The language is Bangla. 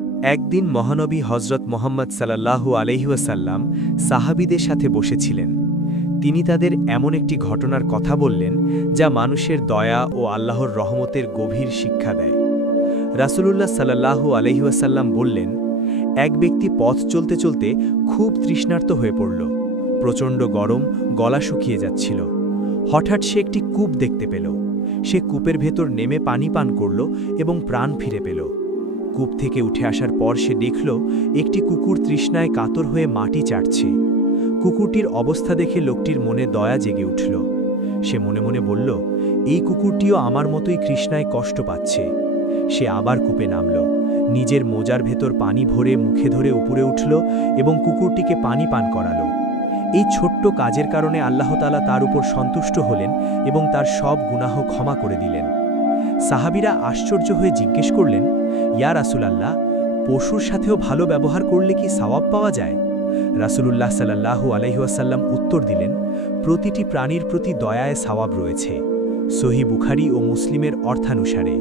একদিন মহানবী হজরত মোহাম্মদ সাল্লাল্লাহু আলাইহি ওয়াসাল্লাম সাহাবীদের সাথে বসেছিলেন। তিনি তাদের এমন একটি ঘটনার কথা বললেন যা মানুষের দয়া ও আল্লাহর রহমতের গভীর শিক্ষা দেয়। রাসূলুল্লাহ সাল্লাল্লাহু আলাইহি ওয়াসাল্লাম বললেন, এক ব্যক্তি পথ চলতে চলতে খুব তৃষ্ণার্ত হয়ে পড়ল। প্রচণ্ড গরম, গলা শুকিয়ে যাচ্ছিল। হঠাৎ সে একটি কূপ দেখতে পেল। সে কূপের ভেতর নেমে পানি পান করল এবং প্রাণ ফিরে পেল। কূপ থেকে উঠে আসার পর সে দেখল একটি কুকুর তৃষ্ণায় কাতর হয়ে মাটি চাটছে। কুকুরটির অবস্থা দেখে লোকটির মনে দয়া জেগে উঠল। সে মনে মনে বলল, এই কুকুরটিও আমার মতোই তৃষ্ণায় কষ্ট পাচ্ছে। সে আবার কূপে নামল, নিজের মোজার ভেতর পানি ভরে মুখে ধরে উপরে উঠল এবং কুকুরটিকে পানি পান করালো। এই ছোট্ট কাজের কারণে আল্লাহ তাআলা তার উপর সন্তুষ্ট হলেন এবং তার সব গুনাহ ক্ষমা করে দিলেন। সাহাবীরা আশ্চর্য হয়ে জিজ্ঞেস করলেন, ইয়া রাসূলাল্লাহ, পশুর সাথেও ভালো ব্যবহার করলে কি সওয়াব পাওয়া যায়? রাসূলুল্লাহ সাল্লাল্লাহু আলাইহি ওয়াসাল্লাম উত্তর দিলেন, প্রতিটি প্রাণীর প্রতি দয়ায় সওয়াব রয়েছে। সহিহ বুখারী ও মুসলিমের অর্থানুসারে।